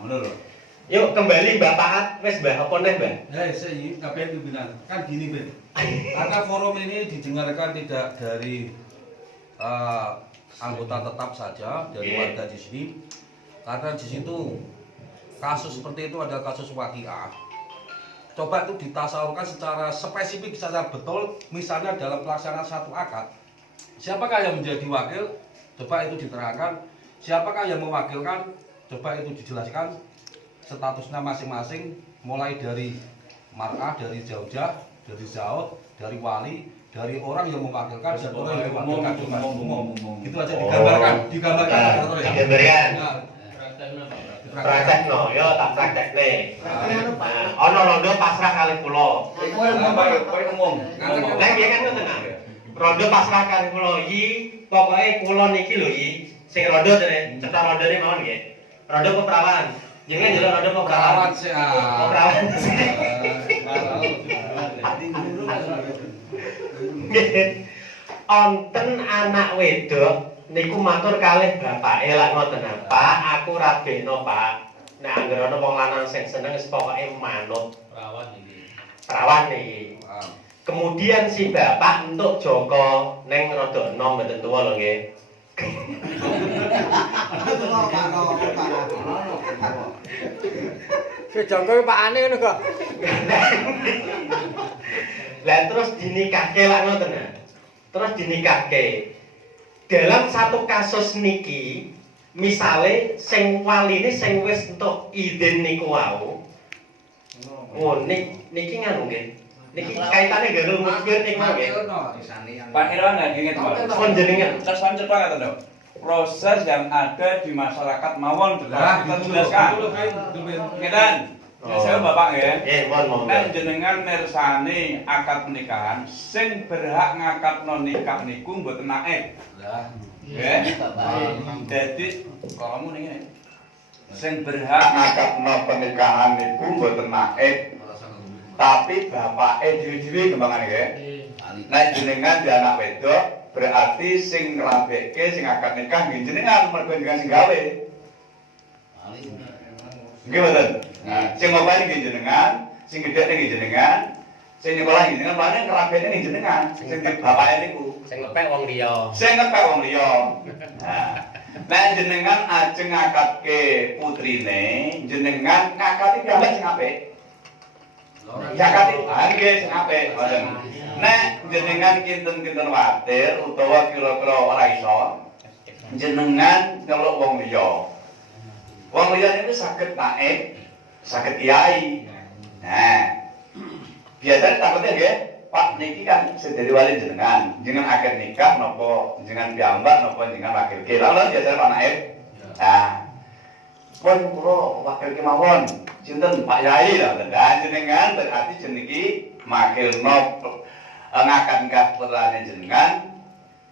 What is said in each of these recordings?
ngono lho. Yuk kembali Mbak Paat, wis Mbak apa neh Mbak? Saya kabeh pimpinan. Kan gini, Ben. Karena forum ini didengarkan tidak dari anggota tetap saja dari warga di sini. Karena di situ kasus seperti itu adalah kasus waqiah. Coba itu ditasawurkan secara spesifik, secara betul, misalnya dalam pelaksanaan satu akad. Siapakah yang menjadi wakil? Coba itu diterangkan. Siapakah yang mewakilkan? Coba itu dijelaskan. Statusnya masing-masing, mulai dari mar'ah, dari zaujah, dari zaud, dari wali, dari orang yang mewakilkan dan orang yang mewakilkan umum. Itu aja digambarkan, digambarkan. Praktekno, yo tak praktekne. Ono rondo pasrah kali kula. Kowe umum. Lah piye kan ngoten nah. Rondo pasrah kali kula iki, pokoke kula niki lho iki. Sing rondo tene, cetha rondone mawon nggih. Rondo peprawan. Jenengan jelek rondo peprawan sih. Peprawan. Onten anak wedok niku matur kalih bapake lak ngoten Pak, aku rabekno Pak. Nek anggere ana wong lanang sing seneng wis pokoke manut perawan iki. Perawan iki. Kemudian si bapak entuk Joko ning rada enom mboten tuwa lho nggih. Si Joko pakane ngono kok. Lah terus dinikahke lak ngoten nah. Terus dinikahke. Dalam satu kasus niki, misale sing waline sing wis entuk izin niku wau. Niki nganu nggih. Niki kaitane karo mungkin niku nggih. Pak Irwan lagi inget Pak. Panjenengan Terus banget lho. Proses yang ada di masyarakat mawon kita jelaskan. Ngedan. Saya Bapak ya. mohon. Nek jenengan mirsani akad pernikahan sing berhak ngakadno nikah niku mboten naik. Lah, Nggih. Dadi kamu ning sing berhak ngakadno pernikahan niku mboten naik. Tapi bapake dhewe-dhewe kembangane nggih. Nek jenengan di anak wedok berarti sing ngrabekke sing akad nikah nggih jenengan mergo jenengan sing gawe. Nggih mboten. Nah, sing ngopani nggih jenengan, sing gedhe nggih jenengan, sing nyekolah nggih jenengan, paling kerabene nggih jenengan, sing bapake niku. sing ngepek wong liya. Sing ngepek wong liya. Nah, nek jenengan ajeng ngakatke putrine, jenengan ngakati piyambak sing apik. Ngakati nggih sing apik, mboten. Nek jenengan kinten-kinten watir utawa kira-kira ora iso, jenengan nyeluk wong liya. Wong liya niku saged naik, saged kiai. Nah, biasanya takutnya nggih, Pak niki kan sedherek wali jenengan akad nikah napa jenengan piyambak napa jenengan wakilke. Lalu biasanya Pak Naib. Nah, pun kula wakilke mawon. Sinten Pak Yai lah. Dan jenengan berarti jeniki makilno ngakad nikah putrane jenengan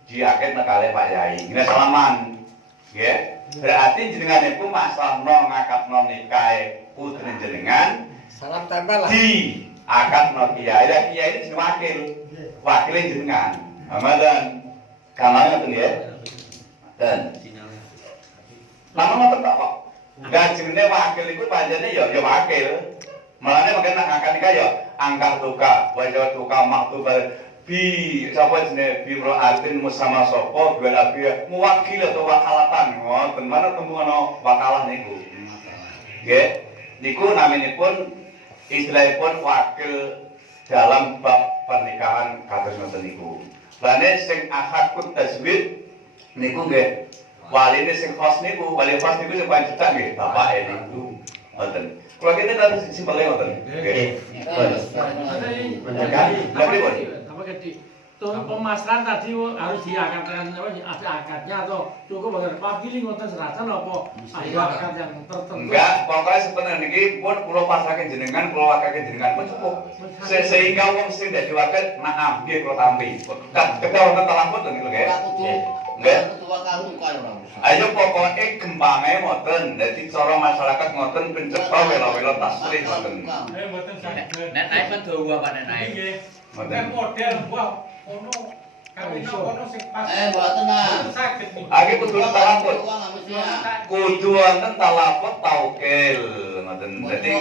diakad kalih Pak Yai. Ngene salaman. Nggih. Berarti jenengan iku maslahno ngakadno nikahe putrane jenengan. Salam tempel lah. Di akadno kiai, lah kiai itu jeneng wakil. Wakile jenengan. Amadan kamane ngoten nggih. Dan nama ngoten kok. Gajene wakil iku panjenengan ya wakil. Malane mangke nak akad nikah ya angkah tuka, wajah tuka maktubal bi sapa jenenge bimroatin musama sapa bil abi muwakil atau wakalatan ngoten mana tembung ana wakalah niku nggih niku naminipun istilahipun wakil dalam bab pernikahan kados ngoten niku lane sing akad tasbih niku nggih waline sing khos niku wali khos niku sing paling cedak nggih bapake niku ngoten kula kene tadi simpele ngoten nggih menjaga lha pemasaran tadi harus diakadkan ada akadnya atau cukup agar wakili ngoten seratan apa ada akad yang tertentu enggak pokoknya sebenarnya niki pun kula pasrahke jenengan kula wakilke jenengan pun cukup sehingga wong sing dadi wakil maaf nggih kula tampi kedah wonten talaput niku nggih nggih ketua kamu kaya ora ayo pokoke gembange ngoten dadi cara masyarakat ngoten pencetha wela-wela tasrih ngoten mboten saged nek naik kan dawa Pak nek naik nggih model wah ono kami ono sing pas mboten nah saged niku Aki kudu talaput uang mesti kudu wonten talaput taukil Berarti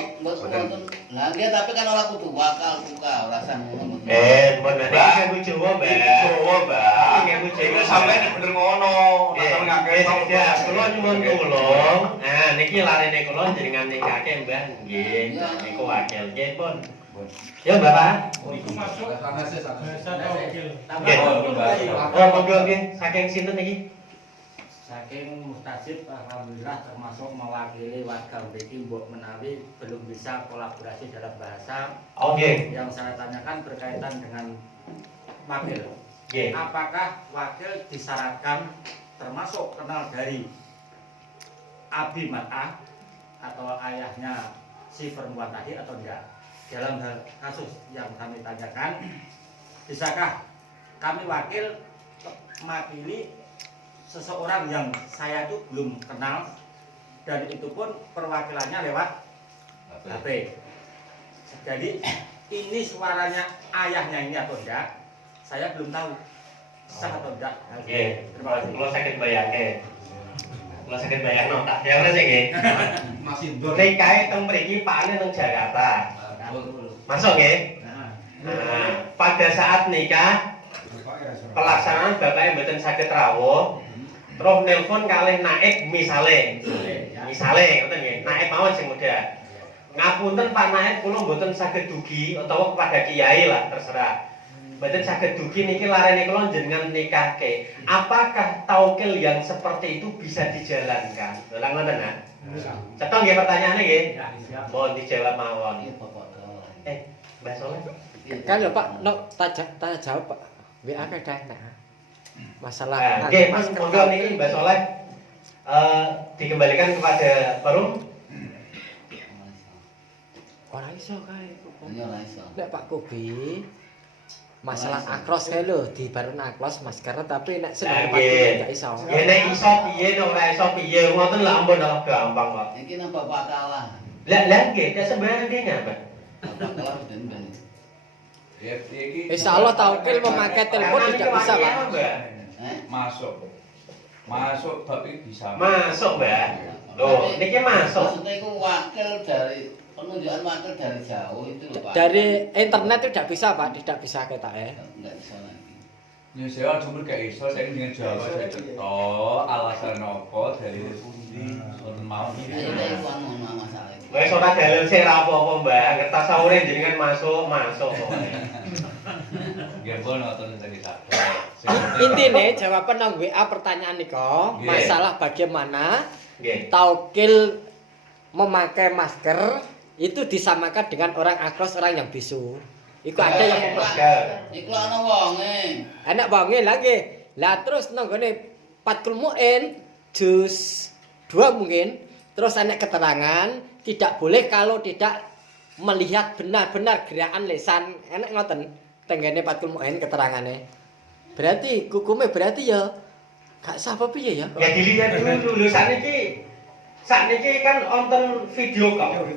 Lah nggih tapi kan ora kudu wakal buka, ora sah ngono. Mbak iki aku Jawa, Mbak. Jawa, Mbak. Iki aku Jawa. Iku sampeyan bener ngono. Rasa ngakeh Kula nyuwun tulung. Nah, niki larene kula jenengan nikahke, Mbah. Nggih. Niku wakil nggih, Pun. Ya, Bapak. Iku masuk Sanase sanase. bahasa tawakil. Nggih. Oh, monggo nggih. Saking sinten iki? Saking mustajib alhamdulillah termasuk mewakili warga mriki mbok menawi belum bisa kolaborasi dalam bahasa Oh, nggih. yang saya tanyakan berkaitan dengan wakil. Nggih. Apakah wakil disyaratkan termasuk kenal dari Abi Mat'ah atau ayahnya si perempuan tadi atau tidak? Dalam hal kasus yang kami tanyakan, bisakah kami wakil mewakili seseorang yang saya itu belum kenal dan itu pun perwakilannya lewat HP. Jadi ini suaranya ayahnya ini atau enggak, saya belum tahu sah atau enggak. Nggih. Terima kasih. Kula saged bayangke. Kula saged bayangno tak bayangno sing nggih. Masih ndor. Nikahe teng mriki pakane teng Jakarta. Masuk nggih? Nah, pada saat nikah pelaksanaan bapaknya mboten saged rawuh. Terus nelpon kalih naib misale ngoten nggih, naib mawon sing muda. Ngapunten Pak Naib, kula mboten saged dugi utawa kepada kiai lah terserah. Mboten saged dugi niki larene kula jenengan nikahke. Apakah taukil yang seperti itu bisa dijalankan? Lha ngoten nah. Cetha nggih pertanyaane nggih. Mohon dijawab mawon. Mbak Soleh. Kan lho Pak, no tanya jawab Pak. WA ke dana. Masalah Nggih, Mas, monggo niki Mbak Soleh dikembalikan kepada forum. ora iso kae. Iya ora iso. Nek Pak Kobi masalah akros kae lho di barun akros masker tapi nek seneng Pak Kobi gak iso. Ya nek iso piye nek ora iso piye ngoten lho ampun lho gampang kok. Iki nang bapak kalah. Lah nggih, nek sembarang nggih ngapa? Bapak kalah den ben. Insyaallah taukil memakai telepon tidak bisa Pak. Masuk tapi bisa. Masuk, Mbak. Loh, niki masuk. Maksudnya iku wakil dari penunjukan wakil dari jauh itu loh Pak. Dari internet itu tidak bisa Pak, tidak bisa kita Enggak bisa lagi. Ya saya cuma gak iso saya dengan Jawa saya cetok alasan apa dari pundi ngoten mau Ayo iki. iku anu masalah itu. Wes ora dalil sing ra apa-apa, Mbak. Kertas saure jenengan masuk pokoke. Ya pun ngoten tadi sadar. Intinya jawaban nang WA pertanyaan niko Nggih. masalah bagaimana Nggih. taukil memakai masker itu disamakan dengan orang akros orang yang bisu. Iku ada yang Masker. Iku ana wonge. anak bangun lagi. Lah terus nang gone Fathul Muin juz 2 mungkin terus anak keterangan tidak boleh kalau tidak melihat benar-benar gerakan lisan. Enak ngoten tenggene Fathul Muin keterangannya. Berarti hukumnya berarti ya gak sah apa piye ya? Ya dilihat dulu lho sakniki kan wonten video call.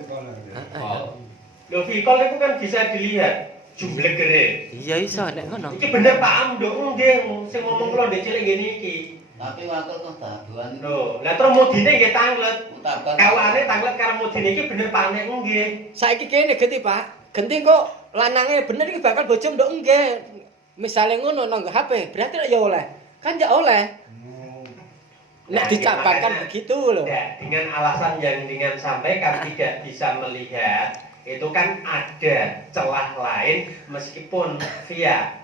Lho video call itu kan bisa dilihat jumlegere. Iya iso nek ngono. Iki bener Pak Amdo nggih sing ngomong kula ndek cilik ngene iki. Tapi wakil kok daduan. Lho, lah terus mudine nggih tanglet. Utaban. Kawane tanglet karo mudine iki bener Pak Nek nggih. Saiki kene genti Pak. Genti kok lanange bener iki bakal bojo ndok nggih. Misale ngono nang HP, berarti ya oleh. Kan ya oleh. Nek dicapakan begitu loh. Ya, dengan alasan yang dengan sampaikan tidak bisa melihat, itu kan ada celah lain meskipun via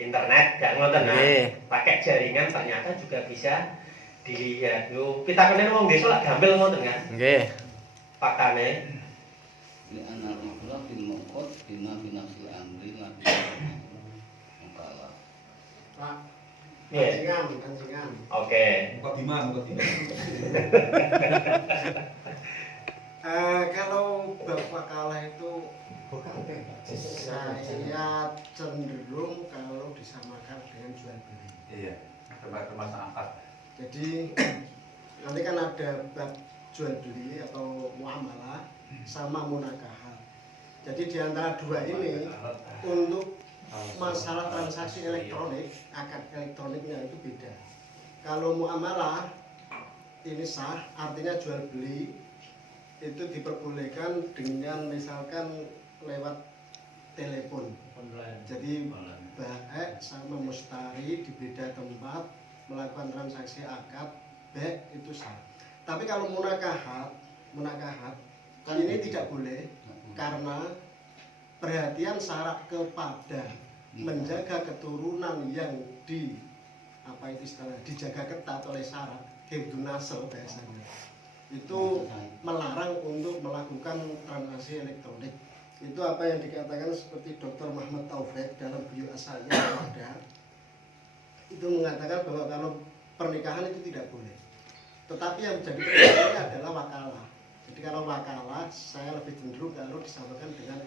internet gak ngoten nah. Pakai jaringan ternyata juga bisa dilihat. Yo, kita kene wong desa lak gampil ngoten kan. Nggih. Faktane Di anak ikhlas di mokot bina binasi amri lagi. Mengkalah. Pak, Yes. kancingan. Oke. Muka dimana? Kalau Bapak kalah itu saya cenderung kalau disamakan dengan jual beli. Iya. Termasuk akad. Jadi nanti kan ada bab jual beli atau muamalah sama munakahat. Jadi di antara dua ini untuk masalah transaksi elektronik, akad elektroniknya itu beda. Kalau muamalah ini sah, artinya jual beli itu diperbolehkan dengan misalkan lewat telepon. Jadi baik sama mustari di beda tempat melakukan transaksi akad baik itu sah. Tapi kalau munakahat ini tidak boleh karena perhatian syarat kepada menjaga keturunan yang dijaga ketat oleh syarat hifdzun nasl bahasanya. Itu melarang untuk melakukan transaksi elektronik. Itu apa yang dikatakan seperti Dr. Muhammad Taufik dalam beliau asalnya ada. Itu mengatakan bahwa kalau pernikahan itu tidak boleh. Tetapi yang menjadi persoalannya adalah wakalah. Jadi kalau wakalah saya lebih cenderung kalau disamakan dengan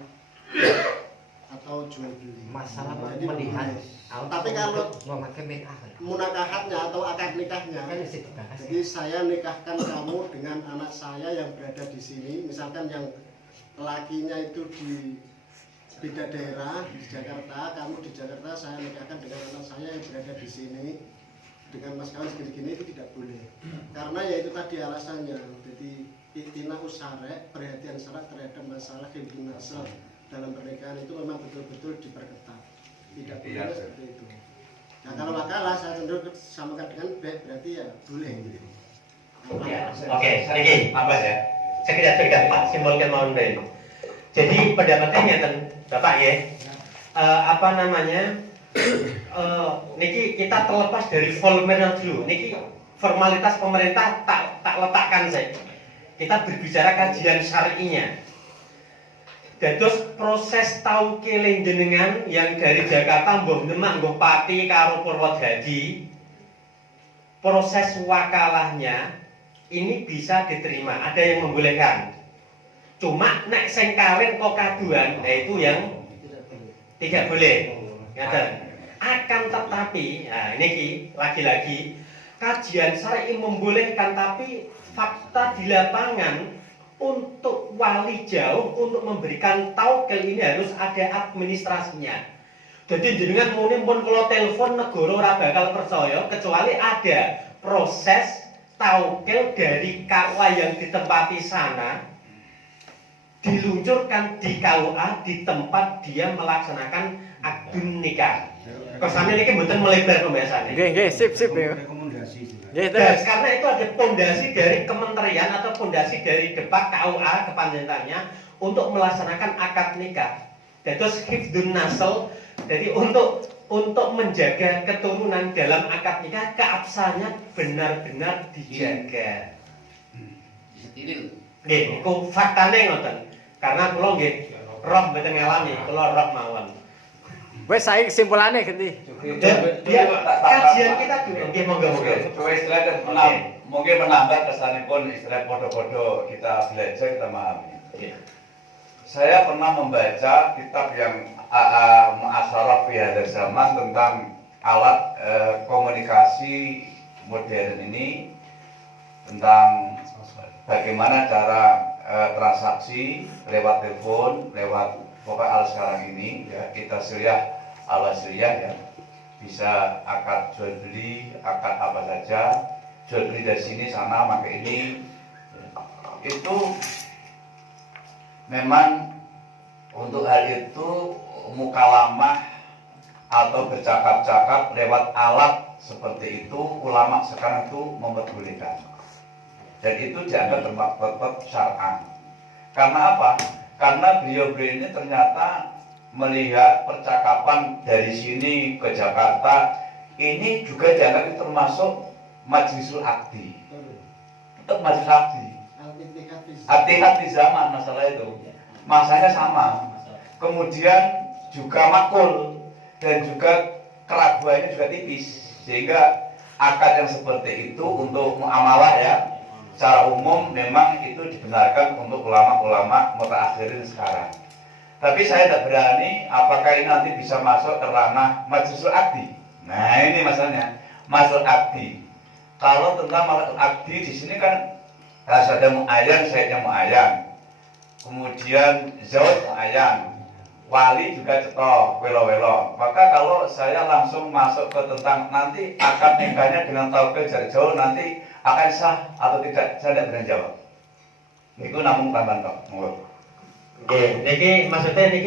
atau jual beli. Masalah Jadi melihat. tapi kalau memakai nikah munakahatnya atau akad nikahnya, kan mesti dibahas. jadi saya nikahkan kamu dengan anak saya yang berada di sini, misalkan yang lakinya itu di beda daerah di Jakarta, kamu di Jakarta, saya nikahkan dengan anak saya yang berada di sini dengan mas kawin segini-gini, itu tidak boleh. Karena ya itu tadi alasannya. Jadi iktina usare, perhatian syarat terhadap masalah hifdzun nasl dalam pernikahan itu memang betul-betul diperketat. Tidak boleh seperti itu. Nah kalau wakalah saya cenderung samakan dengan baik, berarti ya boleh gitu. Oke, ini Mas ya. Sekedar Pak simpulkan mau ndek. Jadi pendapatnya ngeten Bapak ya. Niki kita terlepas dari formal dulu. Niki formalitas pemerintah tak letakkan saya. Kita berbicara kajian syar'inya. Dados proses tauqil jenengan yang dari Jakarta mbuh Demak mbuh Pati karo Purwodadi, proses wakalahnya ini bisa diterima, ada yang membolehkan. Cuma nek sing kawin kok kaduan, nah itu yang tidak boleh. Ngaten. Akan tetapi, nah ini lagi-lagi kajian syar'i membolehkan, tapi fakta di lapangan untuk wali jauh untuk memberikan tauqil ini harus ada administrasinya. Jadi jenengan muni pun kalau telepon negara ora bakal percaya kecuali ada proses tauqil dari KUA yang ditempati sana diluncurkan di KUA di tempat dia melaksanakan akdun nikah. Kesannya ini mboten melebar pembahasannya. Nggih, sip ya. Karena itu ada pondasi dari kementerian atau pondasi dari Depak KUA kepanjangannya untuk melaksanakan akad nikah. Terus hifdzun nasl, jadi untuk menjaga keturunan dalam akad nikah, keabsahannya benar-benar dijaga. Steril. Nggih, niku faktane ngoten. Karena kula nggih roh mboten ngalami, kula roh mawon. Wes saya kesimpulannya ganti. Dia kajian kita dulu, nggih monggo. Coba istilah mungkin menambah kesanipun istilah podo-podo kita belajar, kita memahami. Saya pernah membaca kitab yang Mu'asyarah fi hadzal zaman tentang alat komunikasi modern ini, tentang bagaimana cara transaksi lewat telepon, lewat pokoknya alat sekarang ini ya, kita syariah ala syariah ya, bisa akad jual beli, akad apa saja, jual beli dari sini sana pakai ini, itu memang untuk hal itu mukalamah atau bercakap-cakap lewat alat seperti itu ulama sekarang itu memperbolehkan, dan itu dianggap tetap syar'an. Karena apa? Karena beliau-beliau ini ternyata melihat percakapan dari sini ke Jakarta ini juga dianggap termasuk majlisul akdi. Tetap majlis akdi. Hati-hati zaman masalah itu. Masanya sama. Kemudian juga makul dan juga keraguannya juga tipis. Sehingga akad yang seperti itu untuk muamalah ya, secara umum memang itu dibenarkan untuk ulama-ulama mutaakhirin sekarang. Tapi saya tidak berani apakah ini nanti bisa masuk ke ranah majlisul akdi. Nah ini masalahnya, majlisul akdi. Kalau tentang majlisul akdi di sini kan harus ada muayyan, sayyidnya muayyan. Kemudian zauj muayyan, wali juga cetok, welo-welo. Maka kalau saya langsung masuk ke tentang nanti akad nikahnya dengan tauqil jarak jauh nanti akan sah atau tidak, saya tidak berani jawab. Niku namung tambahan tok. Monggo. Nggih, niki maksudnya niki